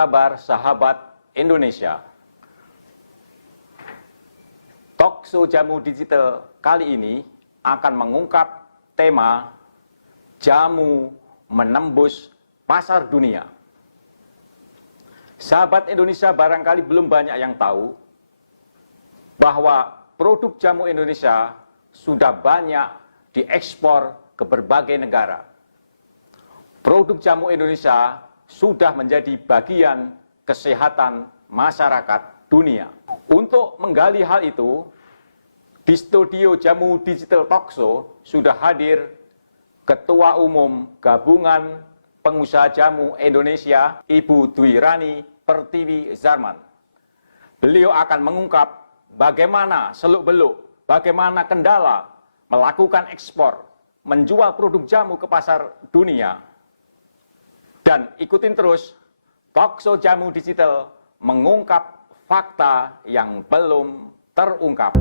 kabar sahabat Indonesia? Talkshow Jamu Digital kali ini akan mengungkap tema jamu menembus pasar dunia. Sahabat Indonesia barangkali belum banyak yang tahu bahwa produk jamu Indonesia sudah banyak diekspor ke berbagai negara. Produk jamu Indonesia sudah menjadi bagian kesehatan masyarakat dunia. Untuk menggali hal itu, di studio Jamu Digital Talkshow sudah hadir Ketua Umum Gabungan Pengusaha Jamu Indonesia, Ibu Dwi Rani Pertiwi Zarman. Beliau akan mengungkap bagaimana seluk-beluk, bagaimana kendala melakukan ekspor, menjual produk jamu ke pasar dunia. Dan ikutin terus Talkshow Jamu Digital mengungkap fakta yang belum terungkap.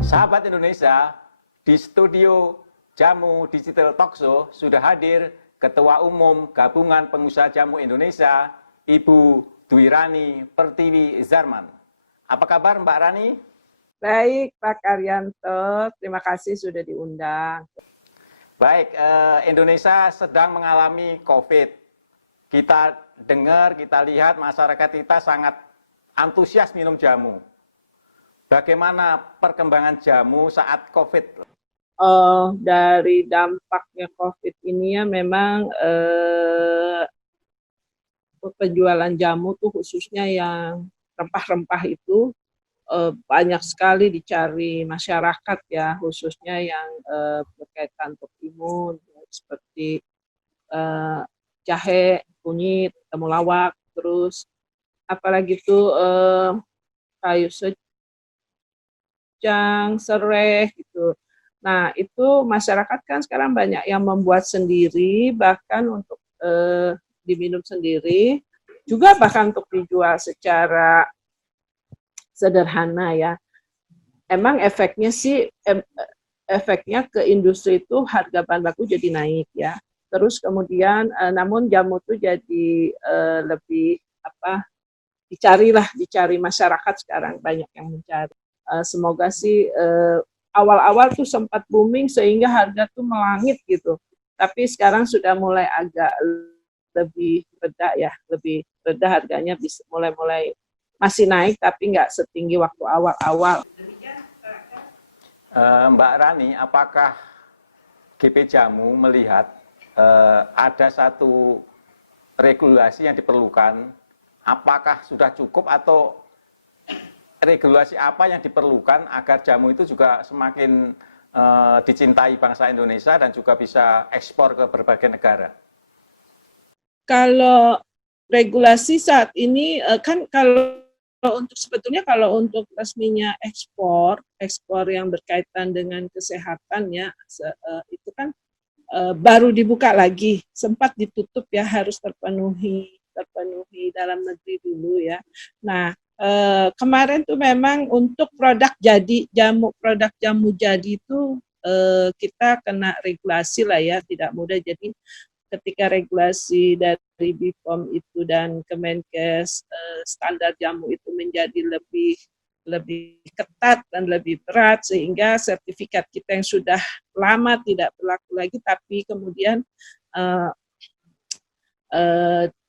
Sahabat Indonesia, di studio Jamu Digital Talkshow sudah hadir Ketua Umum Gabungan Pengusaha Jamu Indonesia, Ibu Dwi Rani Pertiwi Zarman. Apa kabar Mbak Rani? Baik, Pak Karyanto. Terima kasih sudah diundang. Baik, Indonesia sedang mengalami COVID. Kita dengar, kita lihat masyarakat kita sangat antusias minum jamu. Bagaimana perkembangan jamu saat COVID? Dari dampaknya COVID ini ya memang penjualan jamu tuh khususnya yang rempah-rempah itu banyak sekali dicari masyarakat ya, khususnya yang berkaitan untuk imun seperti jahe, kunyit, temulawak, terus apalagi itu kayu serai gitu. Nah, itu masyarakat kan sekarang banyak yang membuat sendiri, bahkan untuk diminum sendiri, juga bahkan untuk dijual secara sederhana ya. Emang efeknya sih, efeknya ke industri itu harga bahan baku jadi naik ya. Terus kemudian, namun jamu itu jadi lebih dicari masyarakat sekarang, banyak yang mencari. Semoga sih awal-awal tuh sempat booming sehingga harga tuh melangit gitu. Tapi sekarang sudah mulai agak lebih reda ya, lebih reda harganya, bisa mulai masih naik tapi nggak setinggi waktu awal-awal. Mbak Rani, apakah GP Jamu melihat ada satu regulasi yang diperlukan? Apakah sudah cukup atau regulasi apa yang diperlukan agar jamu itu juga semakin dicintai bangsa Indonesia dan juga bisa ekspor ke berbagai negara? Kalau regulasi saat ini kan kalau untuk resminya ekspor yang berkaitan dengan kesehatan ya, itu kan baru dibuka lagi, sempat ditutup ya, harus terpenuhi dalam negeri dulu ya. Nah, kemarin tuh memang untuk produk jamu jadi itu kita kena regulasi lah ya, tidak mudah. Jadi ketika regulasi dari BPOM itu dan Kemenkes standar jamu itu menjadi lebih ketat dan lebih berat, sehingga sertifikat kita yang sudah lama tidak berlaku lagi, tapi kemudian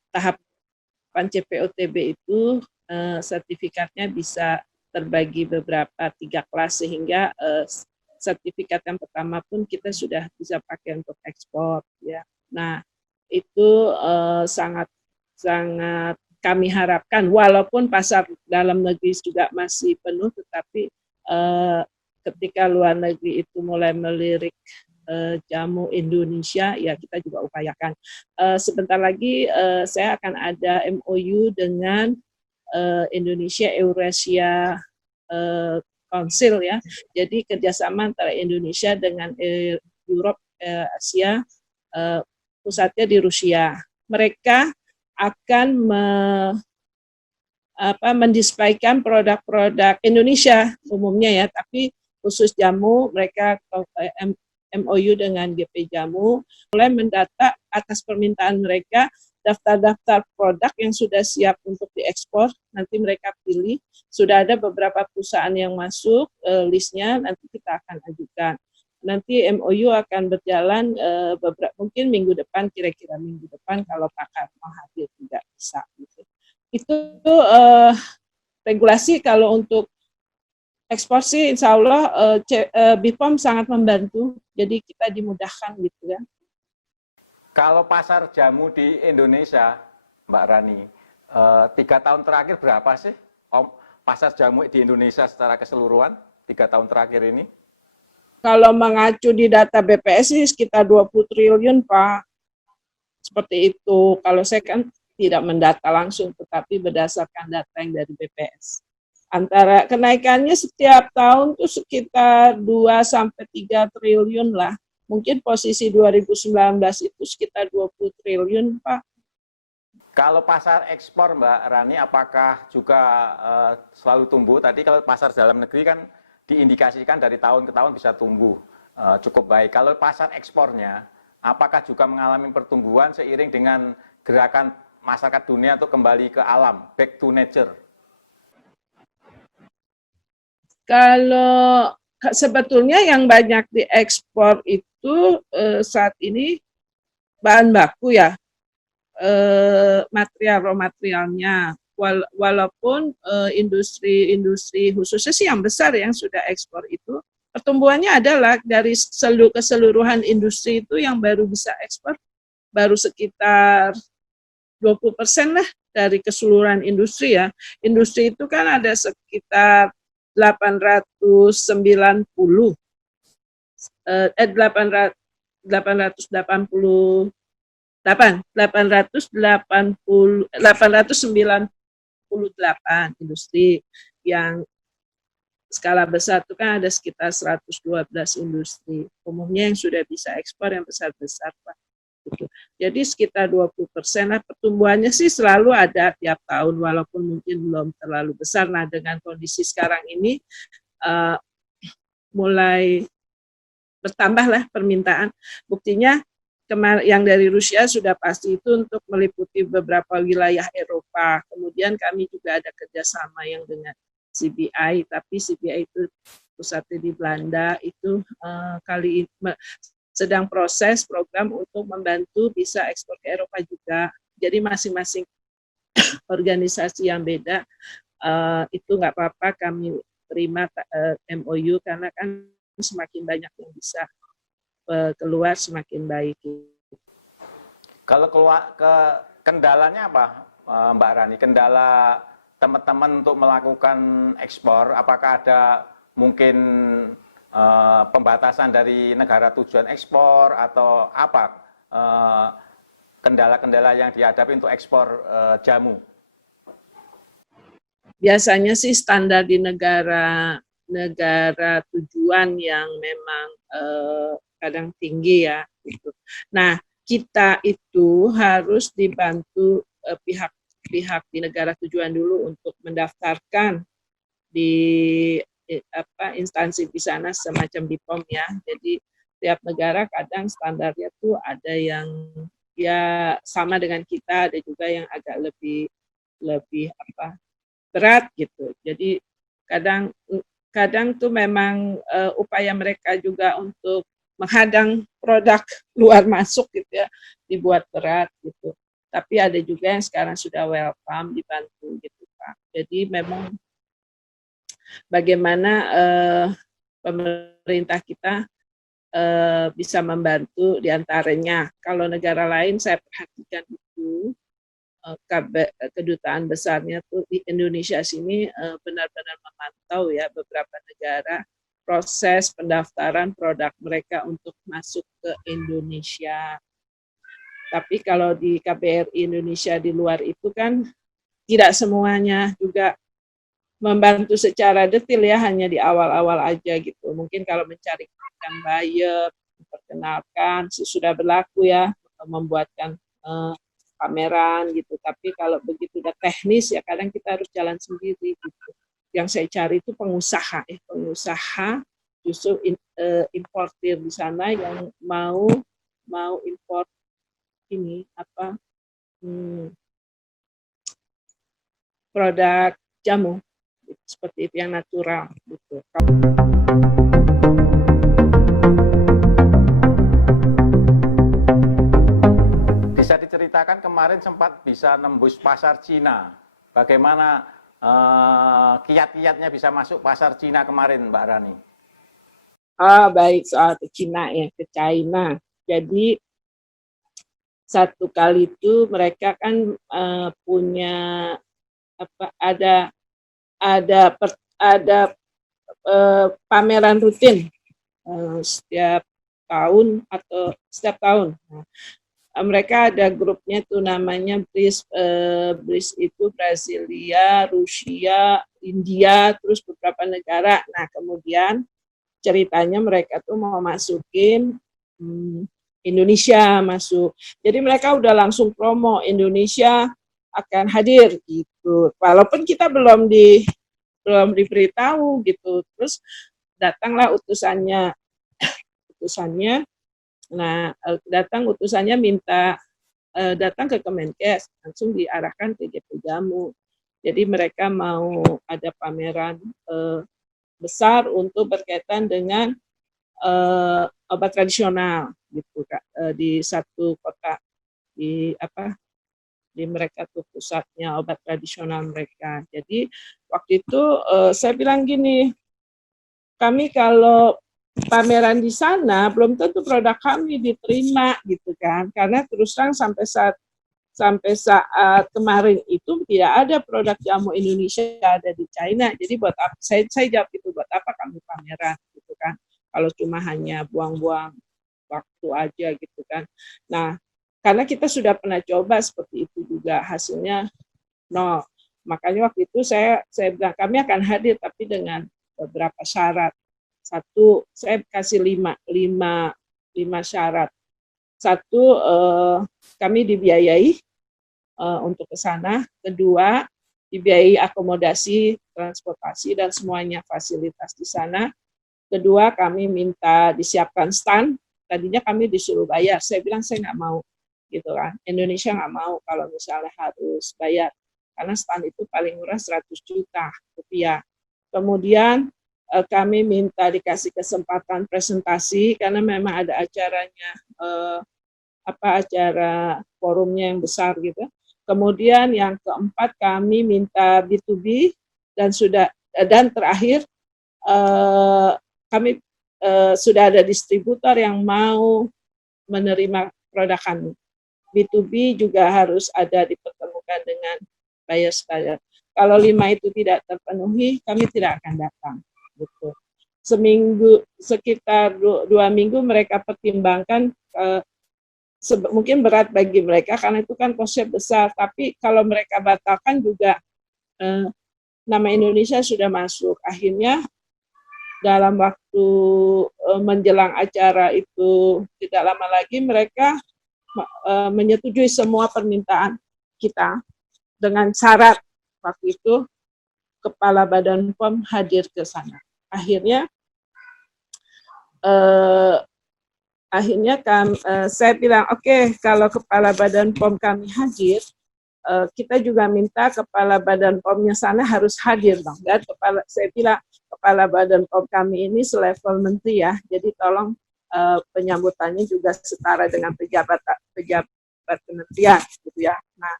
tahapan CPOTB itu sertifikatnya bisa terbagi beberapa 3 kelas, sehingga sertifikat yang pertama pun kita sudah bisa pakai untuk ekspor ya. Nah, itu sangat kami harapkan, walaupun pasar dalam negeri juga masih penuh, tetapi ketika luar negeri itu mulai melirik jamu Indonesia, ya kita juga upayakan. Sebentar lagi saya akan ada MOU dengan Indonesia Eurasia Council ya. Jadi kerjasama antara Indonesia dengan Europe, Asia, pusatnya di Rusia. Mereka akan mendisplaykan produk-produk Indonesia umumnya ya, tapi khusus jamu mereka MOU dengan GP Jamu mulai mendata atas permintaan mereka daftar-daftar produk yang sudah siap untuk diekspor. Nanti mereka pilih, sudah ada beberapa perusahaan yang masuk listnya, nanti kita akan ajukan. Nanti MOU akan berjalan mungkin minggu depan, kira-kira minggu depan kalau pakar mau hadir tidak bisa. Gitu. Itu regulasi. Kalau untuk ekspor sih insya Allah BPOM sangat membantu, jadi kita dimudahkan gitu ya. Kalau pasar jamu di Indonesia, Mbak Rani, 3 tahun terakhir berapa sih pasar jamu di Indonesia secara keseluruhan 3 tahun terakhir ini? Kalau mengacu di data BPS sih sekitar 20 triliun, Pak. Seperti itu. Kalau saya kan tidak mendata langsung, tetapi berdasarkan data yang dari BPS. Antara kenaikannya setiap tahun tuh sekitar 2-3 triliun lah. Mungkin posisi 2019 itu sekitar 20 triliun, Pak. Kalau pasar ekspor, Mbak Rani, apakah juga selalu tumbuh? Tadi kalau pasar dalam negeri kan diindikasikan dari tahun ke tahun bisa tumbuh cukup baik. Kalau pasar ekspornya, apakah juga mengalami pertumbuhan seiring dengan gerakan masyarakat dunia untuk kembali ke alam, back to nature? Kalau sebetulnya yang banyak diekspor itu saat ini bahan baku ya, raw materialnya. Walaupun industri khususnya sih yang besar yang sudah ekspor itu, pertumbuhannya adalah dari keseluruhan industri itu yang baru bisa ekspor baru sekitar 20% lah dari keseluruhan industri ya. Industri itu kan ada sekitar 880 898 industri. Yang skala besar itu kan ada sekitar 112 industri. Umumnya yang sudah bisa ekspor yang besar-besar, Pak. Gitu. Jadi sekitar 20% lah, pertumbuhannya sih selalu ada tiap tahun walaupun mungkin belum terlalu besar. Nah, dengan kondisi sekarang ini mulai bertambahlah permintaan. Buktinya yang dari Rusia sudah pasti itu untuk meliputi beberapa wilayah Eropa. Kemudian kami juga ada kerjasama yang dengan CBI, tapi CBI itu pusatnya di Belanda, itu kali ini sedang proses program untuk membantu bisa ekspor ke Eropa juga. Jadi masing-masing organisasi yang beda itu nggak apa-apa kami terima MOU, karena kan semakin banyak yang bisa keluar semakin baik. Kalau keluar kendalanya apa, Mbak Rani? Kendala teman-teman untuk melakukan ekspor, apakah ada mungkin pembatasan dari negara tujuan ekspor atau apa kendala-kendala yang dihadapi untuk ekspor jamu? Biasanya sih standar di negara tujuan yang memang kadang tinggi ya. Gitu. Nah, kita itu harus dibantu pihak di negara tujuan dulu untuk mendaftarkan di instansi di sana semacam BPOM ya. Jadi tiap negara kadang standarnya tuh ada yang ya sama dengan kita, ada juga yang agak lebih lebih apa berat gitu. Jadi kadang kadang tuh memang upaya mereka juga untuk menghadang produk luar masuk gitu ya, dibuat berat gitu. Tapi ada juga yang sekarang sudah welcome, dibantu gitu Pak. Jadi memang bagaimana pemerintah kita bisa membantu diantaranya. Kalau negara lain saya perhatikan itu kedutaan besarnya tuh di Indonesia sini benar-benar memantau ya beberapa negara proses pendaftaran produk mereka untuk masuk ke Indonesia. Tapi kalau di KBRI Indonesia di luar itu kan tidak semuanya juga membantu secara detail ya, hanya di awal-awal aja gitu. Mungkin kalau mencari buyer, memperkenalkan, sudah berlaku ya, membuatkan pameran gitu. Tapi kalau begitu udah teknis ya kadang kita harus jalan sendiri gitu. Yang saya cari itu pengusaha ya, pengusaha justru importir di sana yang mau import ini apa produk jamu seperti itu yang natural gitu. Bisa diceritakan kemarin sempat bisa nembus pasar Cina. Bagaimana kiat-kiatnya bisa masuk pasar Cina kemarin, Mbak Rani? Baik, soal ke Cina ya, ke China. Jadi satu kali itu mereka kan punya apa ada pameran rutin setiap tahun atau setiap tahun. Nah, mereka ada grupnya tuh namanya BRIS itu Brasilia, Rusia, India, terus beberapa negara. Nah kemudian ceritanya mereka tuh mau masukin Indonesia masuk. Jadi mereka udah langsung promo Indonesia akan hadir gitu. Walaupun kita belum diberitahu gitu. Terus datanglah utusannya. Nah, datang utusannya minta datang ke Kemenkes, langsung diarahkan ke GP Jamu. Jadi mereka mau ada pameran besar untuk berkaitan dengan obat tradisional gitu Kak, di satu kota di mereka tuh pusatnya obat tradisional mereka. Jadi waktu itu saya bilang gini, kami kalau pameran di sana belum tentu produk kami diterima gitu kan, karena terus terang sampai saat kemarin itu tidak ada produk jamu Indonesia ada di China. Jadi buat apa saya jawab itu, buat apa kami pameran gitu kan, kalau cuma hanya buang-buang waktu aja gitu kan. Nah, karena kita sudah pernah coba seperti itu juga, hasilnya nol. Makanya waktu itu saya bilang kami akan hadir tapi dengan beberapa syarat. Satu, saya kasih lima syarat. Satu, kami dibiayai untuk ke sana. Kedua, dibiayai akomodasi, transportasi, dan semuanya fasilitas di sana. Kedua, kami minta disiapkan stand. Tadinya kami disuruh bayar. Saya bilang saya nggak mau, gitu kan. Indonesia nggak mau kalau misalnya harus bayar. Karena stand itu paling murah 100 juta rupiah. Kemudian kami minta dikasih kesempatan presentasi karena memang ada acaranya acara forumnya yang besar gitu. Kemudian yang keempat kami minta B2B dan terakhir kami sudah ada distributor yang mau menerima produk kami. B2B juga harus ada dipertemukan dengan buyer. Kalau 5 itu tidak terpenuhi, kami tidak akan datang. Gitu. Sekitar 2 minggu mereka pertimbangkan, mungkin berat bagi mereka karena itu kan konsep besar, tapi kalau mereka batalkan juga nama Indonesia sudah masuk. Akhirnya dalam waktu menjelang acara itu tidak lama lagi mereka menyetujui semua permintaan kita dengan syarat waktu itu Kepala Badan POM hadir ke sana. Akhirnya akhirnya saya bilang, oke, kalau Kepala Badan POM kami hadir, kita juga minta Kepala Badan POM-nya sana harus hadir dong. Dan saya bilang, Kepala Badan POM kami ini selevel menteri ya, jadi tolong penyambutannya juga setara dengan pejabat kementerian gitu ya. Nah,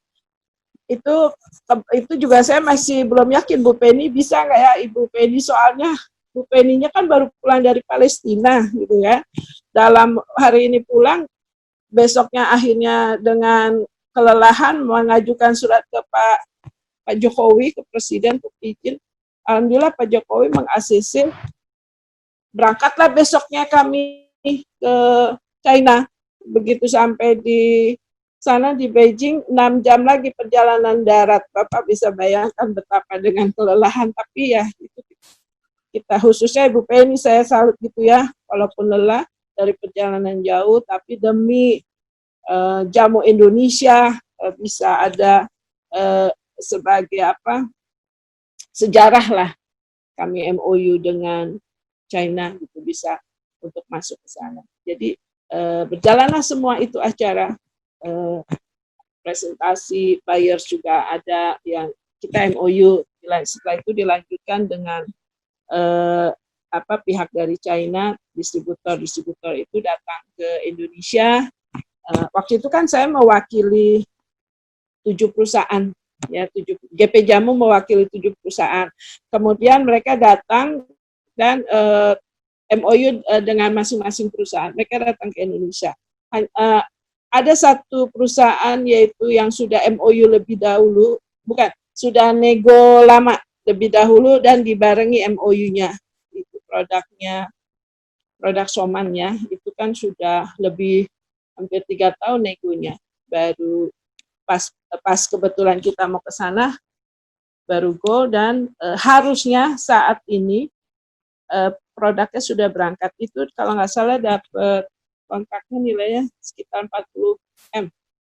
itu juga saya masih belum yakin Bu Penny bisa nggak ya Ibu Penny, soalnya Bu Penny-nya kan baru pulang dari Palestina gitu ya. Dalam hari ini pulang, besoknya akhirnya dengan kelelahan mengajukan surat ke Pak Jokowi, ke Presiden untuk izin. Alhamdulillah Pak Jokowi meng-ACC, berangkatlah besoknya kami ke China. Begitu sampai di sana di Beijing, 6 jam lagi perjalanan darat. Bapak bisa bayangkan betapa dengan kelelahan, tapi ya itu kita, khususnya Ibu Penny, saya salut gitu ya, walaupun lelah dari perjalanan jauh, tapi demi jamu Indonesia bisa ada sebagai apa, sejarah lah kami MOU dengan China gitu, bisa untuk masuk ke sana. Jadi berjalanlah semua itu acara, presentasi, buyers juga ada yang kita MOU. Setelah itu dilanjutkan dengan pihak dari China, distributor itu datang ke Indonesia. Waktu itu kan saya mewakili 7 perusahaan, ya, GP Jamu mewakili 7 perusahaan. Kemudian mereka datang dan MOU dengan masing-masing perusahaan. Mereka datang ke Indonesia. Ada satu perusahaan yaitu yang sudah MOU lebih dahulu, sudah nego lama lebih dahulu dan dibarengi MOU-nya. Itu produk Soman-nya, itu kan sudah lebih hampir 3 tahun negonya. Baru pas kebetulan kita mau ke sana, baru go, dan harusnya saat ini produknya sudah berangkat. Itu kalau nggak salah dapat kontraknya nilainya sekitar 40 M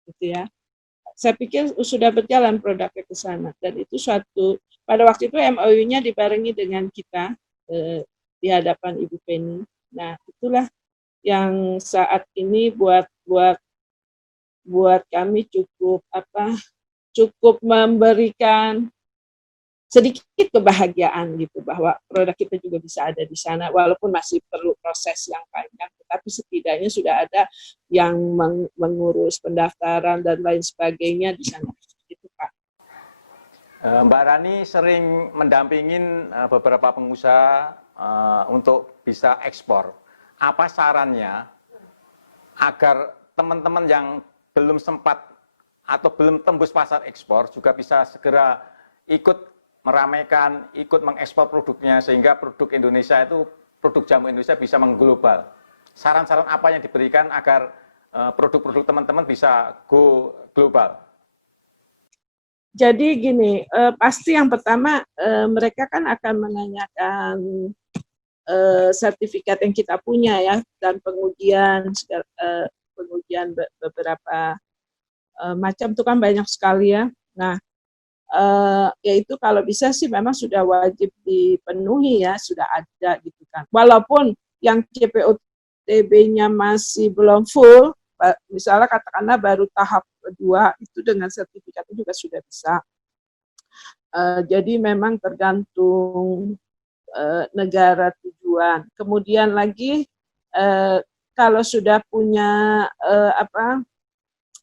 gitu ya. Saya pikir sudah berjalan produknya ke sana, dan itu pada waktu itu MOU-nya dibarengi dengan kita di hadapan Ibu Penny. Nah, itulah yang saat ini buat kami cukup memberikan sedikit kebahagiaan gitu, bahwa produk kita juga bisa ada di sana, walaupun masih perlu proses yang panjang, tetapi setidaknya sudah ada yang mengurus pendaftaran dan lain sebagainya di sana. Gitu, Pak. Mbak Rani sering mendampingin beberapa pengusaha untuk bisa ekspor. Apa sarannya agar teman-teman yang belum sempat atau belum tembus pasar ekspor juga bisa segera ikut meramaikan, ikut mengekspor produknya, sehingga produk Indonesia itu, produk jamu Indonesia bisa mengglobal. Saran-saran apa yang diberikan agar produk-produk teman-teman bisa go global? Jadi gini, pasti yang pertama mereka kan akan menanyakan sertifikat yang kita punya ya, dan pengujian beberapa macam itu kan banyak sekali ya. Nah, yaitu kalau bisa sih memang sudah wajib dipenuhi ya, sudah ada gitu kan. Walaupun yang CPOTB-nya masih belum full, misalnya katakanlah baru tahap kedua, itu dengan sertifikatnya juga sudah bisa. Jadi memang tergantung negara tujuan. Kemudian lagi kalau sudah punya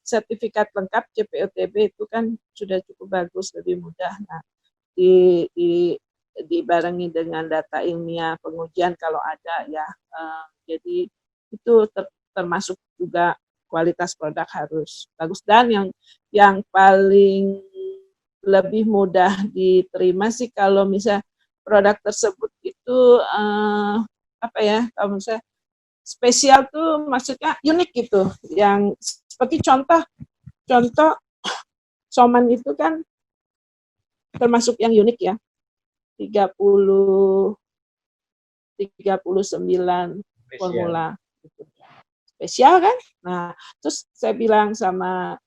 sertifikat lengkap CPOTB itu kan sudah cukup bagus, lebih mudah. Nah, dibarengi dengan data ilmiah pengujian kalau ada ya. Jadi itu termasuk juga kualitas produk harus bagus, dan yang paling lebih mudah diterima sih kalau misalnya produk tersebut itu kalau misalnya spesial tuh maksudnya unik gitu, yang seperti contoh Soman itu kan termasuk yang unik ya, 39 formula gitu. Spesial kan. Nah, terus saya bilang sama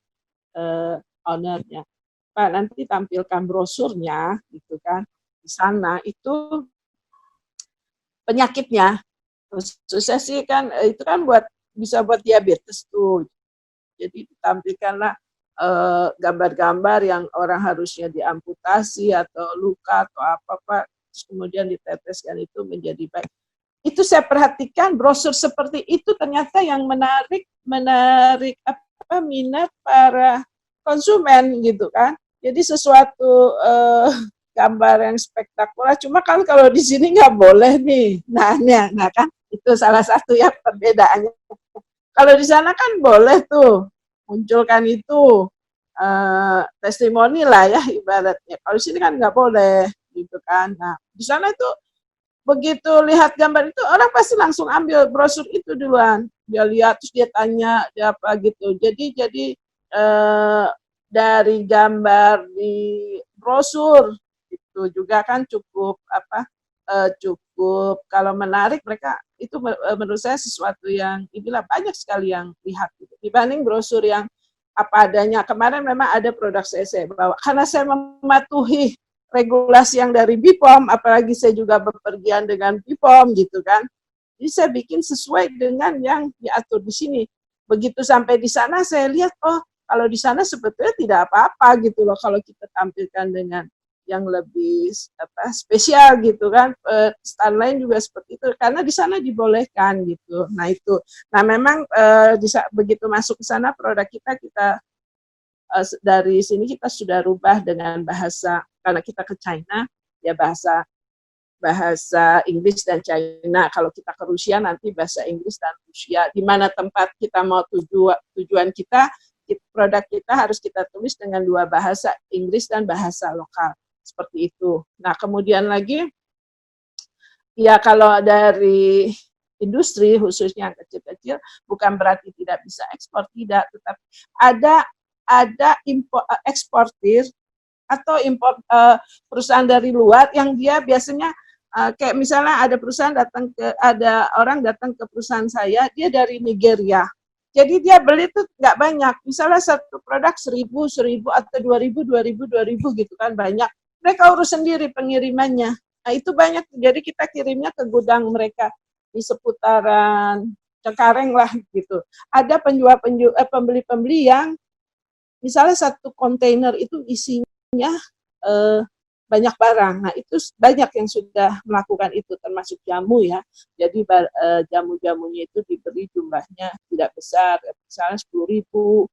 ownernya, Pak, nanti tampilkan brosurnya gitu kan, di sana itu penyakitnya. Susah sih kan, itu kan buat bisa buat diabetes tuh. Jadi ditampilkanlah gambar-gambar yang orang harusnya diamputasi atau luka atau apa-apa, terus kemudian diteteskan itu menjadi baik. Itu saya perhatikan brosur seperti itu ternyata yang menarik minat para konsumen gitu kan. Jadi sesuatu gambar yang spektakuler. Cuma kan kalau di sini nggak boleh nih. Nah kan itu salah satu ya perbedaannya. Kalau di sana kan boleh tuh munculkan itu testimoni lah ya ibaratnya. Kalau di sini kan nggak boleh gitu kan. Nah di sana itu begitu lihat gambar itu orang pasti langsung ambil brosur itu duluan. Dia lihat terus dia tanya dia apa gitu. Jadi dari gambar di brosur itu juga kan cukup cukup kalau menarik mereka itu menurut saya sesuatu yang inilah banyak sekali yang lihat gitu. Dibanding brosur yang apa adanya. Kemarin memang ada produk saya bawa karena saya mematuhi regulasi yang dari BPOM, apalagi saya juga bepergian dengan BPOM gitu kan. Jadi saya bikin sesuai dengan yang diatur di sini. Begitu sampai di sana saya lihat kalau di sana sebetulnya tidak apa-apa gitu loh kalau kita tampilkan dengan yang lebih spesial gitu kan. Stand lain juga seperti itu karena di sana dibolehkan gitu. Nah itu. Nah memang begitu masuk ke sana produk kita dari sini kita sudah rubah dengan bahasa karena kita ke China ya bahasa Inggris dan China. Kalau kita ke Rusia nanti bahasa Inggris dan Rusia. Di mana tempat kita mau tujuan kita produk kita harus kita tulis dengan dua bahasa, Inggris dan bahasa lokal. Seperti itu. Nah, kemudian lagi, ya kalau dari industri, khususnya yang kecil-kecil, bukan berarti tidak bisa ekspor, tidak. Tetapi ada eksportir atau impor perusahaan dari luar yang dia biasanya kayak misalnya ada orang datang ke perusahaan saya, dia dari Nigeria. Jadi dia beli tuh nggak banyak. Misalnya satu produk 1.000 atau 2.000 gitu kan banyak. Mereka urus sendiri pengirimannya. Nah itu banyak. Jadi kita kirimnya ke gudang mereka di seputaran Cengkareng lah gitu. Ada pembeli-pembeli yang misalnya satu kontainer itu isinya banyak barang. Nah itu banyak yang sudah melakukan itu termasuk jamu ya. Jadi jamu-jamunya itu diberi jumlahnya tidak besar, misalnya 10.000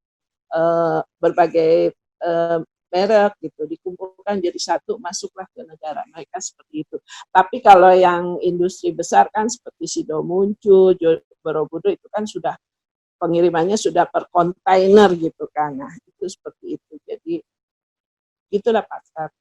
berbagai merek gitu dikumpulkan jadi satu masuklah ke negara mereka seperti itu. Tapi kalau yang industri besar kan seperti Sido Muncul, Borobudur itu kan sudah pengirimannya sudah per kontainer gitu kan. Nah itu seperti itu. Jadi itulah pasar.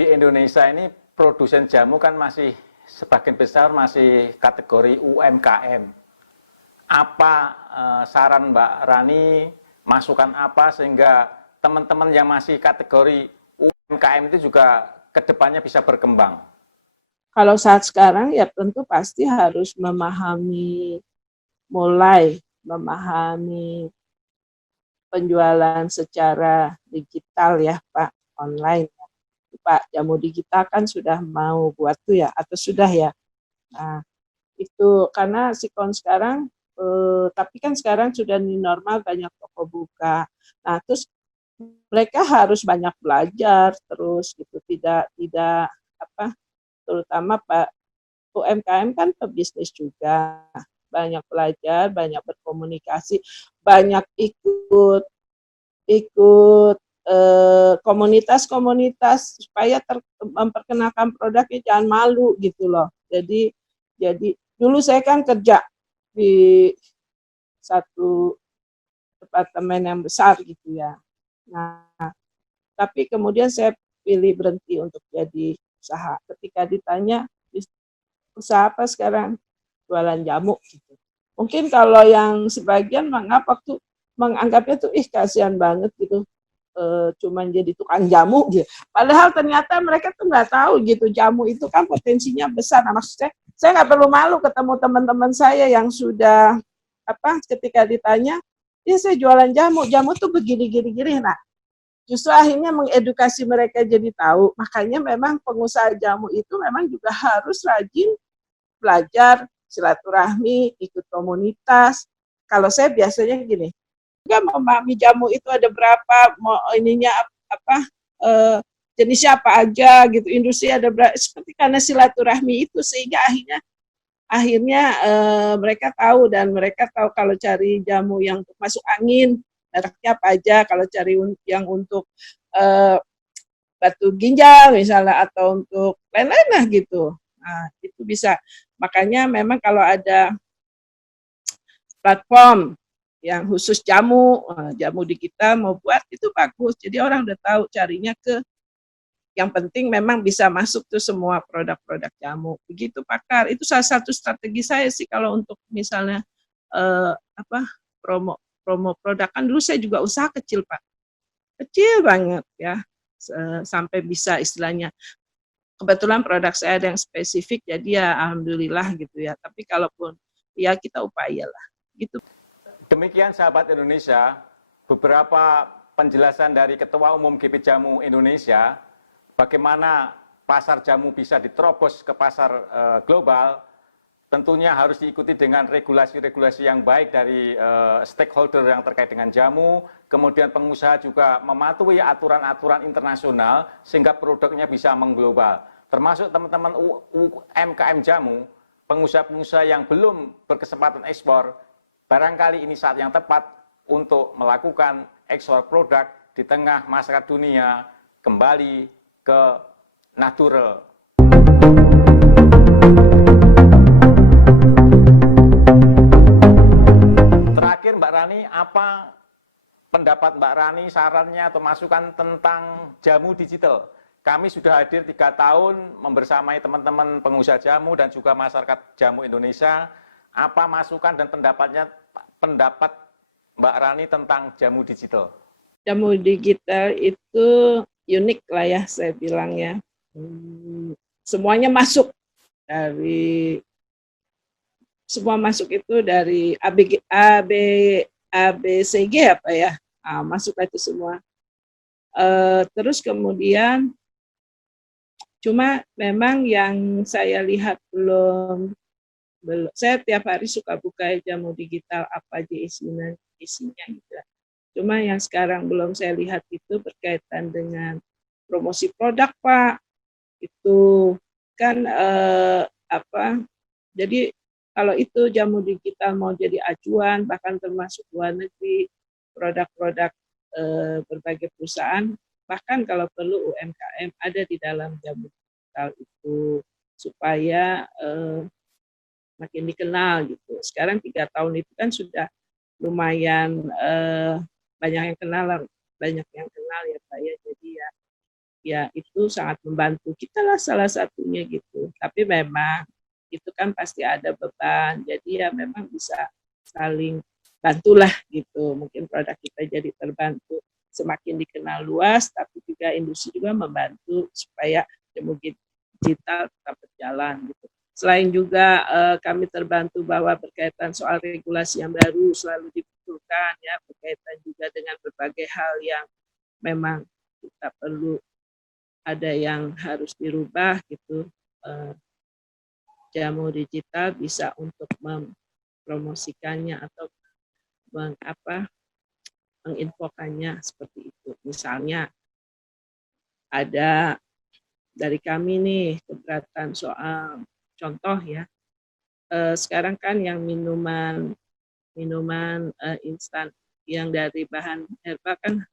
Indonesia ini produsen jamu kan masih sebagian besar masih kategori UMKM. Apa saran Mbak Rani, masukan apa sehingga teman-teman yang masih kategori UMKM UMKM itu juga kedepannya bisa berkembang? Kalau saat sekarang ya tentu pasti harus mulai memahami penjualan secara digital ya Pak, online. Pak, jamu digital kan sudah mau buat tuh ya, atau sudah ya. Nah, itu karena sikon sekarang, tapi kan sekarang sudah new normal, banyak toko buka. Nah, terus mereka harus banyak belajar terus gitu, tidak tidak apa, terutama Pak UMKM kan pebisnis juga, banyak belajar, banyak berkomunikasi, banyak ikut ikut komunitas-komunitas supaya memperkenalkan produknya, jangan malu gitu loh. Jadi dulu saya kan kerja di satu departemen yang besar gitu ya. Nah, tapi kemudian saya pilih berhenti untuk jadi usaha. Ketika ditanya usaha apa sekarang, jualan jamu gitu. Mungkin kalau yang sebagian menganggapnya tuh kasihan banget gitu, cuman jadi tukang jamu gitu. Padahal ternyata mereka tuh nggak tahu gitu, jamu itu kan potensinya besar. Nah, maksud saya nggak perlu malu ketemu teman-teman saya yang sudah ketika ditanya, ya saya jualan jamu, jamu tuh begini-gini. Nah, justru akhirnya mengedukasi mereka jadi tahu. Makanya memang pengusaha jamu itu memang juga harus rajin belajar, silaturahmi, ikut komunitas. Kalau saya biasanya gini, juga memahami jamu itu ada berapa, mau ininya apa, jenisnya apa aja gitu, industri ada berapa, seperti karena silaturahmi itu sehingga akhirnya mereka tahu, dan mereka tahu kalau cari jamu yang untuk masuk angin mereknya apa aja, kalau cari yang untuk batu ginjal misalnya atau untuk lain-lain lah gitu. Nah, itu bisa. Makanya memang kalau ada platform yang khusus jamu, jamu di kita mau buat itu bagus. Jadi orang udah tahu carinya ke yang penting memang bisa masuk tuh semua produk-produk jamu. Begitu Pakar. Itu salah satu strategi saya sih kalau untuk misalnya eh, apa promo promo produk. Kan dulu saya juga usaha kecil Pak. Kecil banget ya. Sampai bisa istilahnya, kebetulan produk saya ada yang spesifik jadi ya alhamdulillah gitu ya. Tapi kalaupun ya kita upayalah gitu. Demikian sahabat Indonesia, beberapa penjelasan dari Ketua Umum GP Jamu Indonesia, bagaimana pasar jamu bisa diterobos ke pasar global, tentunya harus diikuti dengan regulasi-regulasi yang baik dari stakeholder yang terkait dengan jamu, kemudian pengusaha juga mematuhi aturan-aturan internasional sehingga produknya bisa mengglobal. Termasuk teman-teman UMKM jamu, pengusaha-pengusaha yang belum berkesempatan ekspor, barangkali ini saat yang tepat untuk melakukan ekspor produk di tengah masyarakat dunia kembali ke natural. Terakhir Mbak Rani, apa pendapat Mbak Rani, sarannya atau masukan tentang jamu digital? Kami sudah hadir 3 tahun membersamai teman-teman pengusaha jamu dan juga masyarakat jamu Indonesia. Apa masukan dan pendapat Mbak Rani tentang jamu digital? Jamu digital itu unik lah ya saya bilang ya. Semuanya masuk semua masuk itu dari ABCG apa ya, masuk itu semua. Terus kemudian cuma memang yang saya lihat belum, saya tiap hari suka buka jamu digital apa aja isinya gitu. Cuma yang sekarang belum saya lihat itu berkaitan dengan promosi produk Pak. Itu kan jadi kalau itu jamu digital mau jadi acuan, bahkan termasuk luar negeri, produk-produk berbagai perusahaan, bahkan kalau perlu UMKM ada di dalam jamu digital itu supaya makin dikenal gitu. Sekarang 3 tahun itu kan sudah lumayan banyak yang kenal ya Pak ya. Jadi ya itu sangat membantu kita lah salah satunya gitu. Tapi memang itu kan pasti ada beban. Jadi ya memang bisa saling bantulah gitu. Mungkin produk kita jadi terbantu. semakin dikenal luas, tapi juga industri juga membantu supaya jamu digital tetap berjalan gitu. Selain juga kami terbantu bahwa berkaitan soal regulasi yang baru selalu dibutuhkan ya, berkaitan juga dengan berbagai hal yang memang kita perlu ada yang harus dirubah gitu. Jamu digital bisa untuk mempromosikannya atau menginfokannya seperti itu. Misalnya ada dari kami nih keberatan soal contoh ya, sekarang kan yang minuman instan yang dari bahan herba kan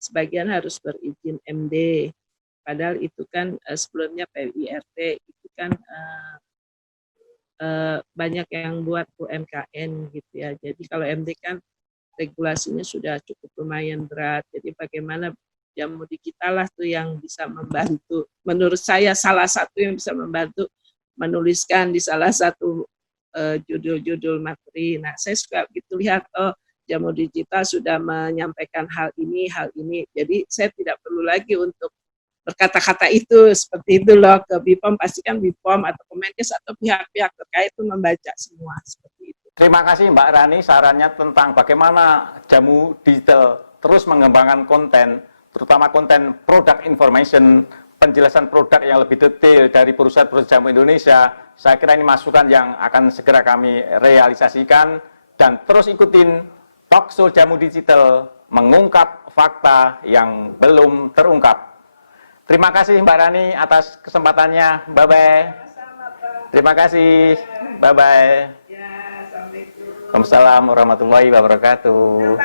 sebagian harus berizin MD, padahal itu kan sebelumnya PIRT itu kan banyak yang buat UMKM gitu ya. Jadi kalau MD kan regulasinya sudah cukup lumayan berat. Jadi bagaimana jamu digital lah tuh yang bisa membantu. Menurut saya salah satu yang bisa membantu menuliskan di salah satu judul-judul materi. Nah, saya suka gitu lihat, oh jamu digital sudah menyampaikan hal ini. Jadi saya tidak perlu lagi untuk berkata-kata itu, seperti itu loh, ke BPOM, pastikan BPOM atau Kemenkes atau pihak-pihak terkait itu membaca semua, seperti itu. Terima kasih Mbak Rani sarannya tentang bagaimana jamu digital terus mengembangkan konten, terutama konten product information, penjelasan produk yang lebih detail dari perusahaan-perusahaan jamu Indonesia. Saya kira ini masukan yang akan segera kami realisasikan, dan terus ikutin Talkshow Jamu Digital mengungkap fakta yang belum terungkap. Terima kasih Mbak Rani atas kesempatannya. Bye-bye. Terima kasih. Bye-bye. Assalamualaikum warahmatullahi wabarakatuh.